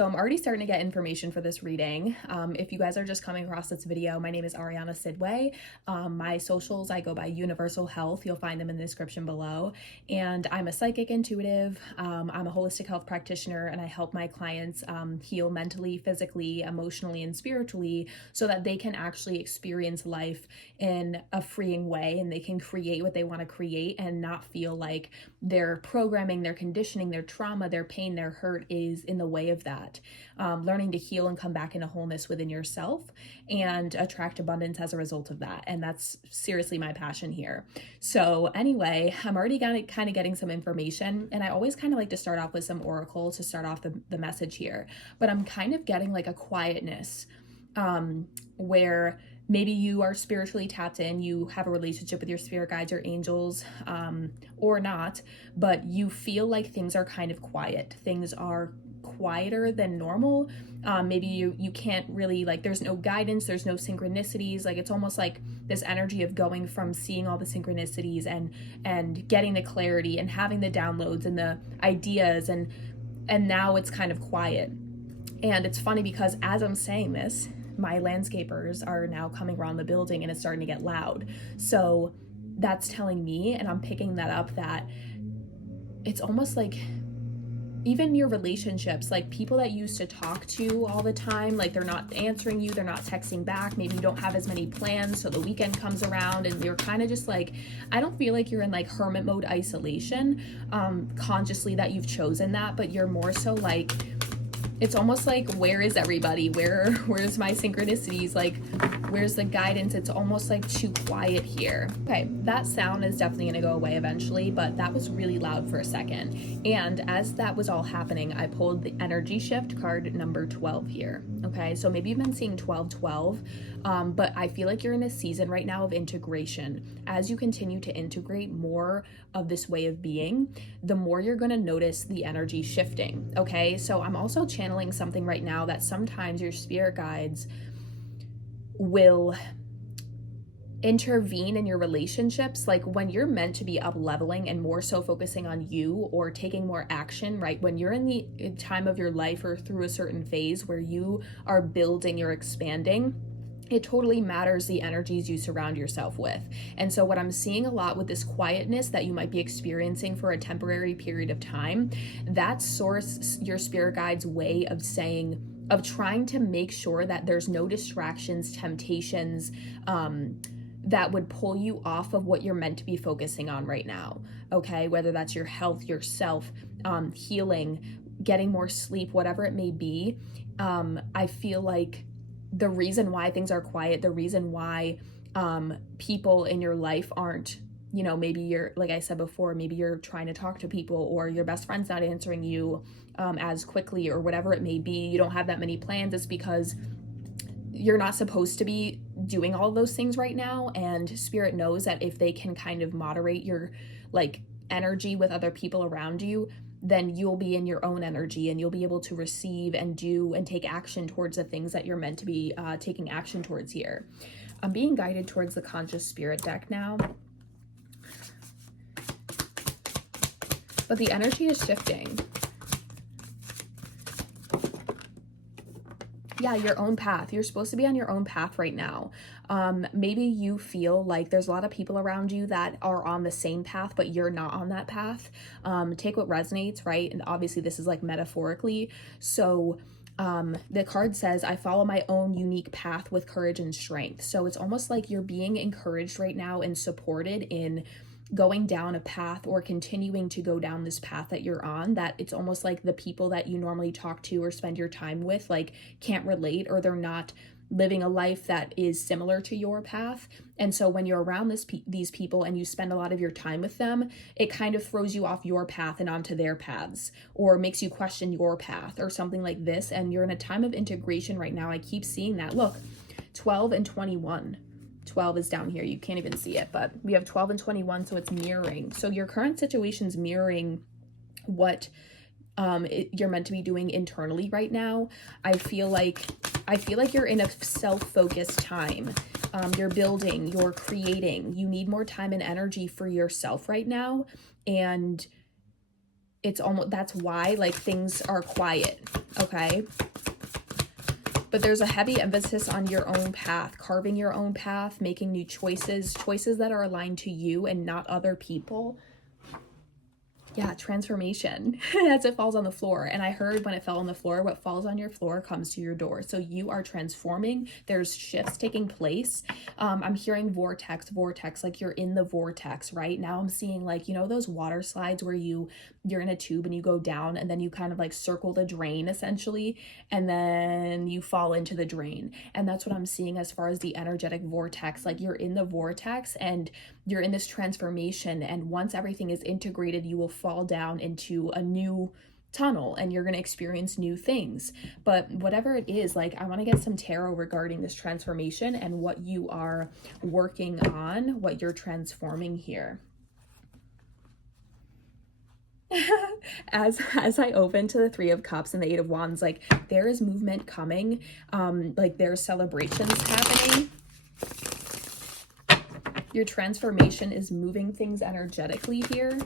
So I'm already starting to get information for this reading. If you guys are just coming across this video, my name is Ariana Sidway. My socials, I go by Universal Health. You'll find them in the description below. And I'm a psychic intuitive. I'm a holistic health practitioner, and I help my clients heal mentally, physically, emotionally, and spiritually so that they can actually experience life in a freeing way and they can create what they want to create and not feel like their programming, their conditioning, their trauma, their pain, their hurt is in the way of that. Learning to heal and come back into wholeness within yourself and attract abundance as a result of that. And that's seriously my passion here. So anyway, I'm already kind of getting some information, and I always kind of like to start off with some oracle to start off the message here, but I'm kind of getting like a quietness where maybe you are spiritually tapped in, you have a relationship with your spirit guides or angels, or not, but you feel like things are kind of quiet. Things are quieter than normal. Maybe you can't really, like, there's no guidance, there's no synchronicities. Like, it's almost like this energy of going from seeing all the synchronicities and getting the clarity and having the downloads and the ideas, and now it's kind of quiet. And it's funny because as I'm saying this, my landscapers are now coming around the building and it's starting to get loud. So that's telling me, and I'm picking that up, that it's almost like even your relationships, like people that you used to talk to all the time, like they're not answering you, they're not texting back, maybe you don't have as many plans, so the weekend comes around and you're kind of just like, I don't feel like you're in like hermit mode isolation, consciously that you've chosen that, but you're more so like, it's almost like, where is everybody? Where's my synchronicities? Like, where's the guidance? It's almost like too quiet here. Okay, that sound is definitely gonna go away eventually, but that was really loud for a second. And as that was all happening, I pulled the energy shift card number 12 here. Okay, so maybe you've been seeing 1212, but I feel like you're in a season right now of integration. As you continue to integrate more of this way of being, the more you're gonna notice the energy shifting. Okay, so I'm also channeling something right now that sometimes your spirit guides will intervene in your relationships, like when you're meant to be up leveling and more so focusing on you or taking more action, right? When you're in the time of your life or through a certain phase where you are building, you're expanding, it totally matters the energies you surround yourself with. And so what I'm seeing a lot with this quietness that you might be experiencing for a temporary period of time, that's source, your spirit guide's way of saying, of trying to make sure that there's no distractions, temptations, that would pull you off of what you're meant to be focusing on right now. Okay, whether that's your health, yourself, healing, getting more sleep, whatever it may be. I feel like the reason why things are quiet, the reason why people in your life aren't, you know, maybe you're, like I said before, maybe you're trying to talk to people or your best friend's not answering you as quickly or whatever it may be, you don't have that many plans, it's because you're not supposed to be doing all of those things right now. And spirit knows that if they can kind of moderate your like energy with other people around you, then you'll be in your own energy and you'll be able to receive and do and take action towards the things that you're meant to be taking action towards here. I'm being guided towards the conscious spirit deck now, but the energy is shifting. Yeah, your own path. You're supposed to be on your own path right now. Maybe you feel like there's a lot of people around you that are on the same path, but you're not on that path. Take what resonates, right? And obviously this is like metaphorically. So the card says, I follow my own unique path with courage and strength. So it's almost like you're being encouraged right now and supported in going down a path or continuing to go down this path that you're on, that it's almost like the people that you normally talk to or spend your time with like can't relate, or they're not living a life that is similar to your path. And so when you're around these people and you spend a lot of your time with them, it kind of throws you off your path and onto their paths, or makes you question your path or something like this. And you're in a time of integration right now. I keep seeing that. Look, 12 and 21. 12 is down here, you can't even see it, but we have 12 and 21, so it's mirroring. So your current situation's mirroring what you're meant to be doing internally right now. I feel like you're in a self-focused time. You're building, you're creating, you need more time and energy for yourself right now. And it's almost, that's why like things are quiet, okay? But there's a heavy emphasis on your own path, carving your own path, making new choices that are aligned to you and not other people. Yeah, transformation as it falls on the floor. And I heard when it fell on the floor, what falls on your floor comes to your door. So you are transforming. There's shifts taking place. I'm hearing vortex, like you're in the vortex right now. I'm seeing like, you know, those water slides where you're in a tube and you go down and then you kind of like circle the drain essentially, and then you fall into the drain. And that's what I'm seeing as far as the energetic vortex. Like you're in the vortex and you're in this transformation, and once everything is integrated, you will fall down into a new tunnel and you're going to experience new things. But whatever it is, like I want to get some tarot regarding this transformation and what you are working on, what you're transforming here. As I open to the Three of Cups and the Eight of Wands, like there is movement coming, like there's celebrations happening. Your transformation is moving things energetically here.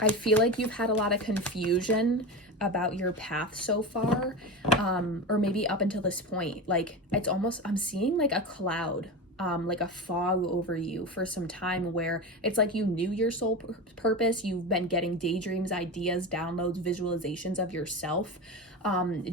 I feel like you've had a lot of confusion about your path so far, or maybe up until this point. Like it's almost, I'm seeing like a cloud, like a fog over you for some time, where it's like you knew your soul purpose. You've been getting daydreams, ideas, downloads, visualizations of yourself,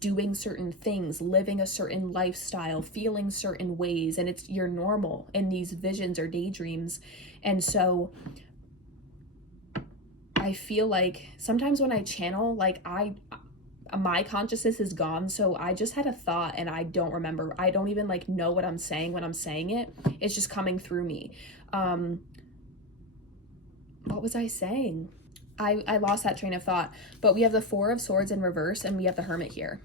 doing certain things, living a certain lifestyle, feeling certain ways, and you're normal in these visions or daydreams. And so I feel like sometimes when I channel, like my consciousness is gone, so I just had a thought and I don't remember. I don't even like know what I'm saying when I'm saying it. It's just coming through me. What was I saying? I lost that train of thought. But we have the Four of Swords in reverse and we have the Hermit here.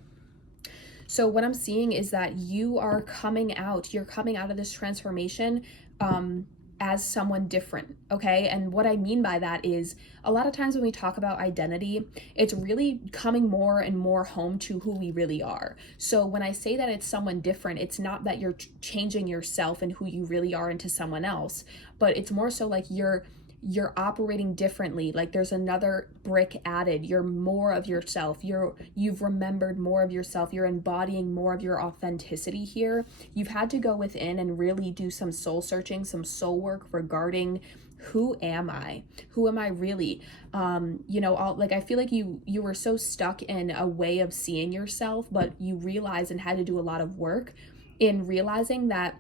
So what I'm seeing is that you are coming out. You're coming out of this transformation as someone different, okay? And what I mean by that is a lot of times when we talk about identity, it's really coming more and more home to who we really are. So when I say that it's someone different, it's not that you're changing yourself and who you really are into someone else, but it's more so like you're operating differently. Like there's another brick added. You're more of yourself. You've remembered more of yourself. You're embodying more of your authenticity here. You've had to go within and really do some soul searching, some soul work regarding who am I? Who am I really? You know, like I feel like you were so stuck in a way of seeing yourself, but you realized and had to do a lot of work in realizing that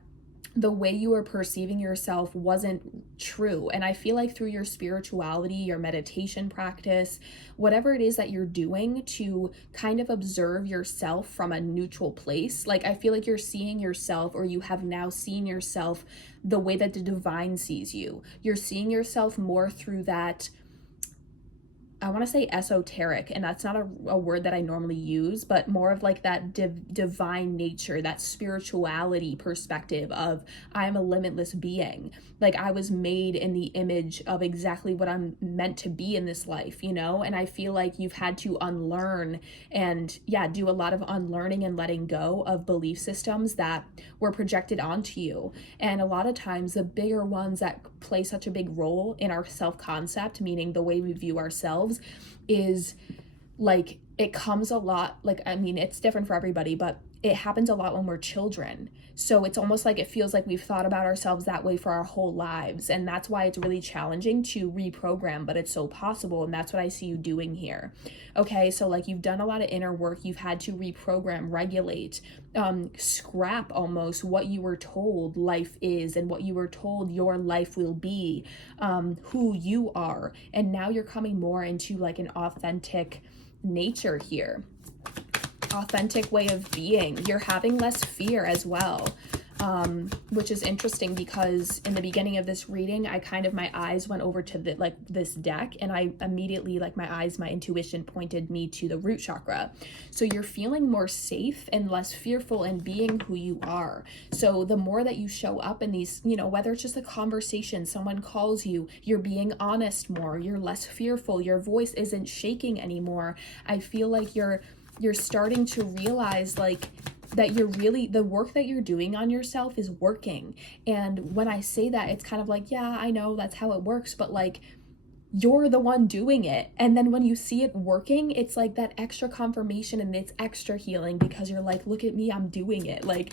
the way you were perceiving yourself wasn't true. And I feel like through your spirituality, your meditation practice, whatever it is that you're doing to kind of observe yourself from a neutral place, like I feel like you're seeing yourself, or you have now seen yourself the way that the divine sees you. You're seeing yourself more through that, I want to say esoteric, and that's not a word that I normally use, but more of like that divine nature, that spirituality perspective of I'm a limitless being. Like I was made in the image of exactly what I'm meant to be in this life, you know? And I feel like you've had to unlearn and do a lot of unlearning and letting go of belief systems that were projected onto you. And a lot of times the bigger ones that play such a big role in our self-concept, meaning the way we view ourselves, is like it comes a lot, like I mean it's different for everybody, but it happens a lot when we're children. So it's almost like it feels like we've thought about ourselves that way for our whole lives, and that's why it's really challenging to reprogram, but it's so possible, and that's what I see you doing here. Okay, so like you've done a lot of inner work, you've had to reprogram, regulate, scrap almost what you were told life is and what you were told your life will be, who you are, and now you're coming more into like an authentic nature here. Authentic way of being. You're having less fear as well, which is interesting because in the beginning of this reading, my eyes went over to this deck, and I immediately, like my intuition pointed me to the root chakra. So you're feeling more safe and less fearful in being who you are. So the more that you show up in these, you know, whether it's just a conversation, someone calls you, you're being honest more, you're less fearful, your voice isn't shaking anymore. I feel like you're starting to realize like that you're really, the work that you're doing on yourself is working. And when I say that, it's kind of like, yeah, I know that's how it works, but like, you're the one doing it. And then when you see it working, it's like that extra confirmation and it's extra healing because you're like, look at me, I'm doing it. Like,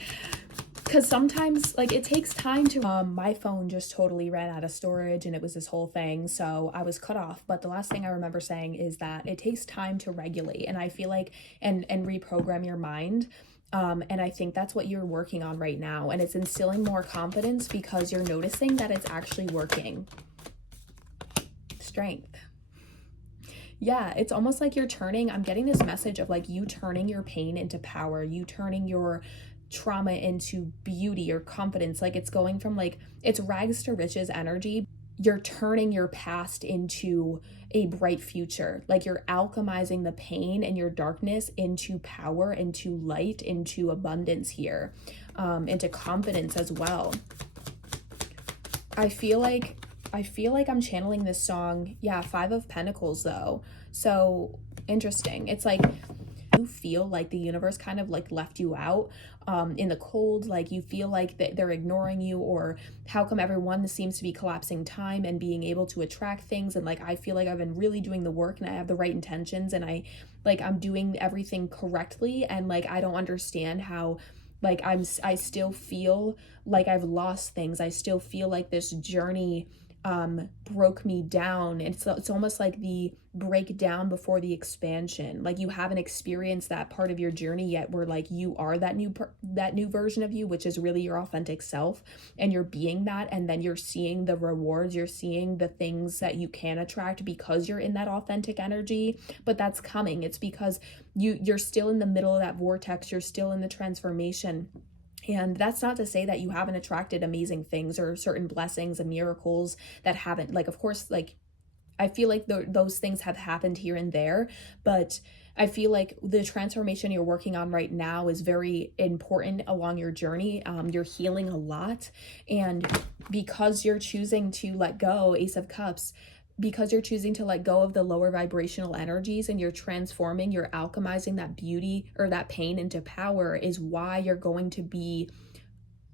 because sometimes like it takes time to my phone just totally ran out of storage and it was this whole thing, so I was cut off. But the last thing I remember saying is that it takes time to regulate, and I feel like and reprogram your mind. And I think that's what you're working on right now, and it's instilling more confidence because you're noticing that it's actually working. Strength. Yeah, it's almost like you're turning, I'm getting this message of like you turning your pain into power, you turning your trauma into beauty or confidence. Like it's going from like, it's rags to riches energy. You're turning your past into a bright future. Like you're alchemizing the pain and your darkness into power, into light, into abundance here, into confidence as well. I feel like I'm channeling this song. Yeah, 5 of Pentacles though. So interesting. It's like you feel like the universe kind of like left you out in the cold. Like you feel like they're ignoring you, or how come everyone seems to be collapsing time and being able to attract things. And like I feel like I've been really doing the work and I have the right intentions and I'm doing everything correctly, and like I don't understand how like I still feel like I've lost things. I still feel like this journey broke me down. It's almost like the breakdown before the expansion. Like you haven't experienced that part of your journey yet, where like you are that new version of you, which is really your authentic self, and you're being that, and then you're seeing the rewards, you're seeing the things that you can attract because you're in that authentic energy. But that's coming. It's because you're still in the middle of that vortex, you're still in the transformation. And that's not to say that you haven't attracted amazing things or certain blessings and miracles that haven't, like, of course, like, I feel like those things have happened here and there, but I feel like the transformation you're working on right now is very important along your journey. You're healing a lot. And because you're choosing to let go, Ace of Cups, because you're choosing to let go of the lower vibrational energies and you're transforming, you're alchemizing that beauty or that pain into power, is why you're going to be,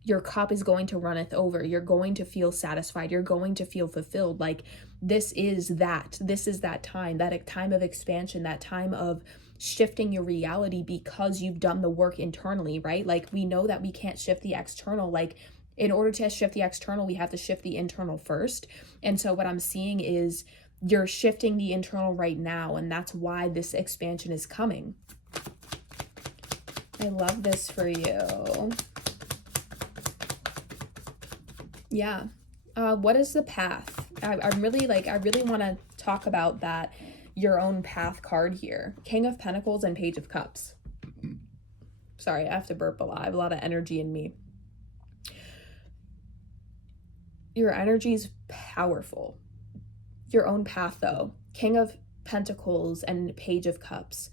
your cup is going to runneth over. You're going to feel satisfied. You're going to feel fulfilled. Like this is that time, that time of expansion, that time of shifting your reality because you've done the work internally, right? Like we know that we can't shift the external. Like in order to shift the external, we have to shift the internal first. And so what I'm seeing is you're shifting the internal right now, and that's why this expansion is coming. I love this for you. Yeah. What is the path? I really want to talk about that, your own path card here. King of Pentacles and Page of Cups. Sorry, I have to burp a lot. I have a lot of energy in me. Your energy is powerful. Your own path though. King of Pentacles and Page of Cups.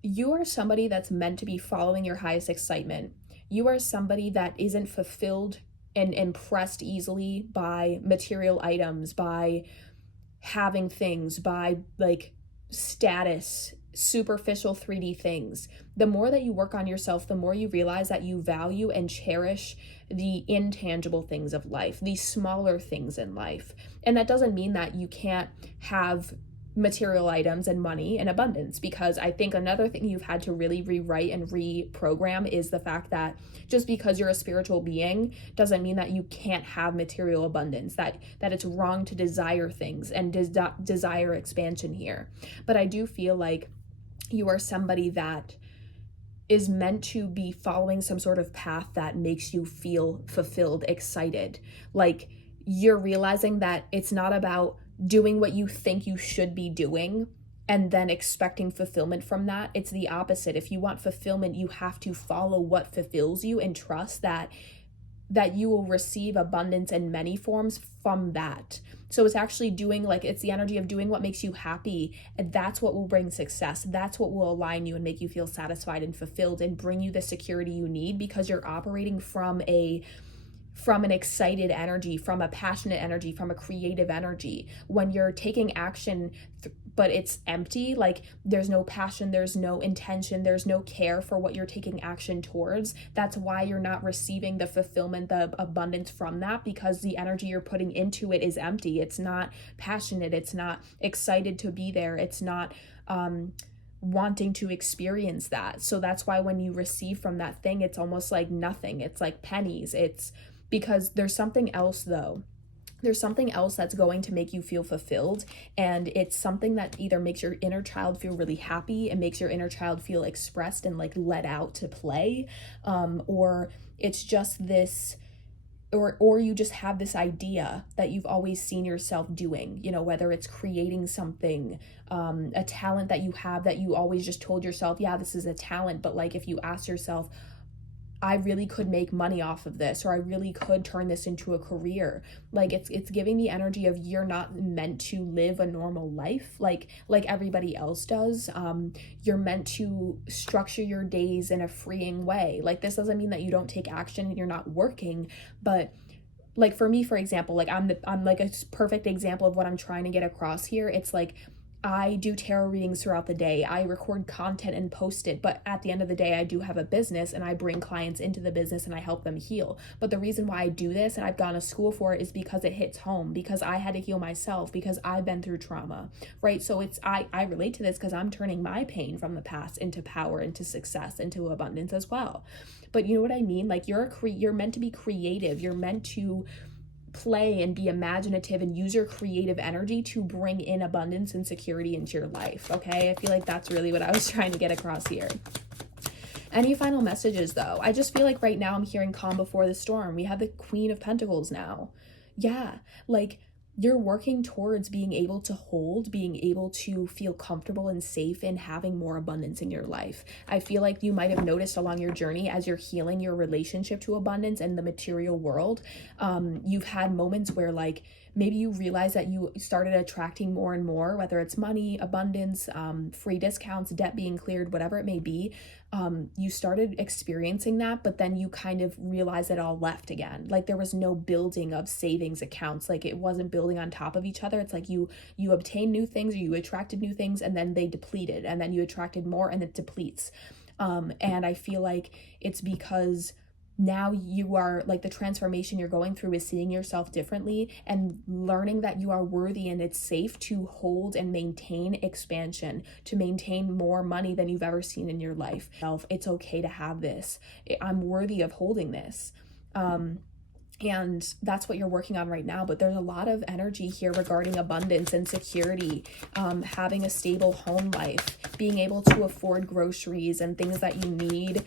You are somebody that's meant to be following your highest excitement. You are somebody that isn't fulfilled and impressed easily by material items, by having things, by like status, superficial 3D things. The more that you work on yourself, the more you realize that you value and cherish the intangible things of life, the smaller things in life. And that doesn't mean that you can't have material items and money in abundance, because I think another thing you've had to really rewrite and reprogram is the fact that just because you're a spiritual being doesn't mean that you can't have material abundance, that it's wrong to desire things and desire expansion here. But I do feel like you are somebody that is meant to be following some sort of path that makes you feel fulfilled, excited. Like you're realizing that it's not about doing what you think you should be doing and then expecting fulfillment from that. It's the opposite. If you want fulfillment, you have to follow what fulfills you and trust that you will receive abundance in many forms from that. So it's actually doing, like, it's the energy of doing what makes you happy, and that's what will bring success. That's what will align you and make you feel satisfied and fulfilled and bring you the security you need, because you're operating from an excited energy, from a passionate energy, from a creative energy. When you're taking action but it's empty. Like there's no passion, there's no intention, there's no care for what you're taking action towards. That's why you're not receiving the fulfillment, the abundance from that, because the energy you're putting into it is empty. It's not passionate, it's not excited to be there, it's not wanting to experience that. So that's why when you receive from that thing, it's almost like nothing. It's like pennies. It's because there's something else though. There's something else that's going to make you feel fulfilled, and it's something that either makes your inner child feel really happy and makes your inner child feel expressed and like let out to play, or it's just this, or you just have this idea that you've always seen yourself doing, you know, whether it's creating something, a talent that you have that you always just told yourself, yeah, this is a talent. But like if you ask yourself, I really could make money off of this, or I really could turn this into a career. Like it's giving the energy of you're not meant to live a normal life like everybody else does. You're meant to structure your days in a freeing way. Like this doesn't mean that you don't take action and you're not working, but like for me, for example, like I'm like a perfect example of what I'm trying to get across here. It's like I do tarot readings throughout the day. I record content and post it, but at the end of the day, I do have a business and I bring clients into the business and I help them heal. But the reason why I do this and I've gone to school for it is because it hits home, because I had to heal myself, because I've been through trauma, right? So it's, I relate to this because I'm turning my pain from the past into power, into success, into abundance as well. But you know what I mean? Like you're meant to be creative. You're meant to play and be imaginative and use your creative energy to bring in abundance and security into your life. Okay, I feel like that's really what I was trying to get across here. Any final messages though? I just feel like right now I'm hearing calm before the storm. We have the Queen of Pentacles now. Yeah, like you're working towards being able to hold, being able to feel comfortable and safe in having more abundance in your life. I feel like you might have noticed along your journey as you're healing your relationship to abundance and the material world, you've had moments where like maybe you realize that you started attracting more and more, whether it's money, abundance, free discounts, debt being cleared, whatever it may be. You started experiencing that, but then you kind of realized it all left again. Like there was no building of savings accounts. Like it wasn't building on top of each other. It's like you obtained new things, or you attracted new things, and then they depleted, and then you attracted more and it depletes. And I feel like it's because now you are like the transformation you're going through is seeing yourself differently and learning that you are worthy and it's safe to hold and maintain expansion, to maintain more money than you've ever seen in your life. It's okay to have this. I'm worthy of holding this. And that's what you're working on right now. But there's a lot of energy here regarding abundance and security, having a stable home life, being able to afford groceries and things that you need.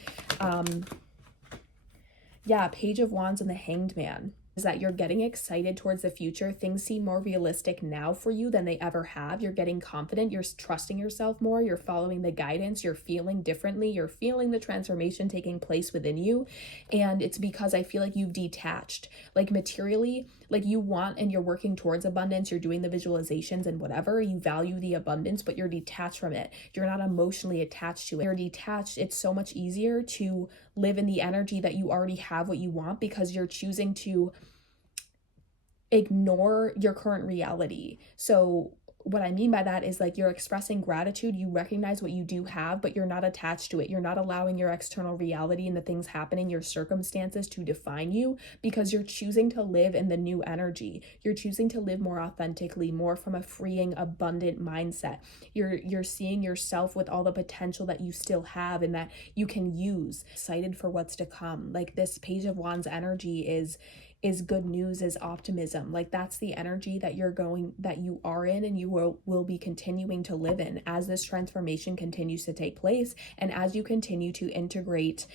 Yeah, Page of Wands and the Hanged Man is that you're getting excited towards the future. Things seem more realistic now for you than they ever have. You're getting confident. You're trusting yourself more. You're following the guidance. You're feeling differently. You're feeling the transformation taking place within you. And it's because I feel like you've detached, like materially, like you want and you're working towards abundance. You're doing the visualizations and whatever. You value the abundance, but you're detached from it. You're not emotionally attached to it. You're detached. It's so much easier to live in the energy that you already have what you want, because you're choosing to ignore your current reality. So what I mean by that is like you're expressing gratitude. You recognize what you do have, but you're not attached to it. You're not allowing your external reality and the things happening, your circumstances, to define you, because you're choosing to live in the new energy. You're choosing to live more authentically, more from a freeing, abundant mindset. You're seeing yourself with all the potential that you still have and that you can use. Excited for what's to come. Like this Page of Wands energy is good news, is optimism. Like that's the energy that you are in and you will be continuing to live in as this transformation continues to take place, and as you continue to integrate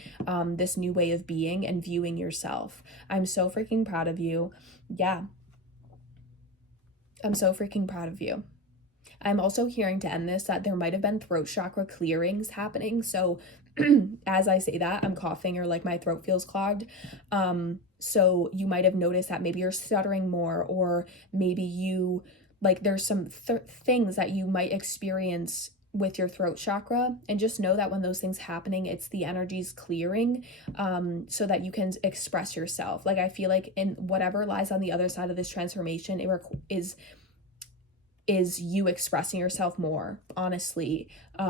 this new way of being and viewing yourself. I'm so freaking proud of you. Yeah, I'm so freaking proud of you. I'm also hearing, to end this, that there might have been throat chakra clearings happening. So as I say that, I'm coughing, or like my throat feels clogged. So you might have noticed that maybe you're stuttering more, or maybe you, like there's some things that you might experience with your throat chakra, and just know that when those things happening, it's the energies clearing, so that you can express yourself. Like I feel like in whatever lies on the other side of this transformation, is you expressing yourself more honestly,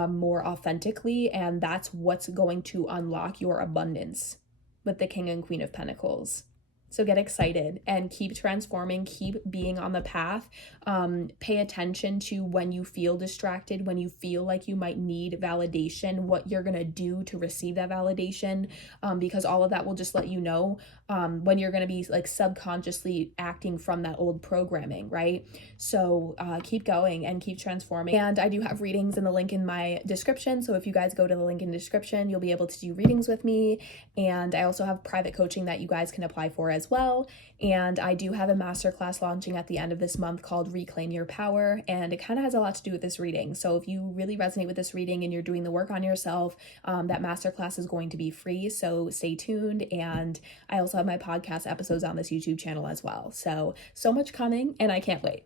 more authentically, and that's what's going to unlock your abundance with the King and Queen of Pentacles. So get excited and keep transforming, keep being on the path. Pay attention to when you feel distracted, when you feel like you might need validation, what you're going to do to receive that validation, because all of that will just let you know when you're going to be like subconsciously acting from that old programming, right? So keep going and keep transforming. And I do have readings in the link in my description. So if you guys go to the link in the description, you'll be able to do readings with me. And I also have private coaching that you guys can apply for as well. And I do have a masterclass launching at the end of this month called Reclaim Your Power. And it kind of has a lot to do with this reading. So if you really resonate with this reading and you're doing the work on yourself, that masterclass is going to be free. So stay tuned. And I also have my podcast episodes on this YouTube channel as well. So much coming, and I can't wait.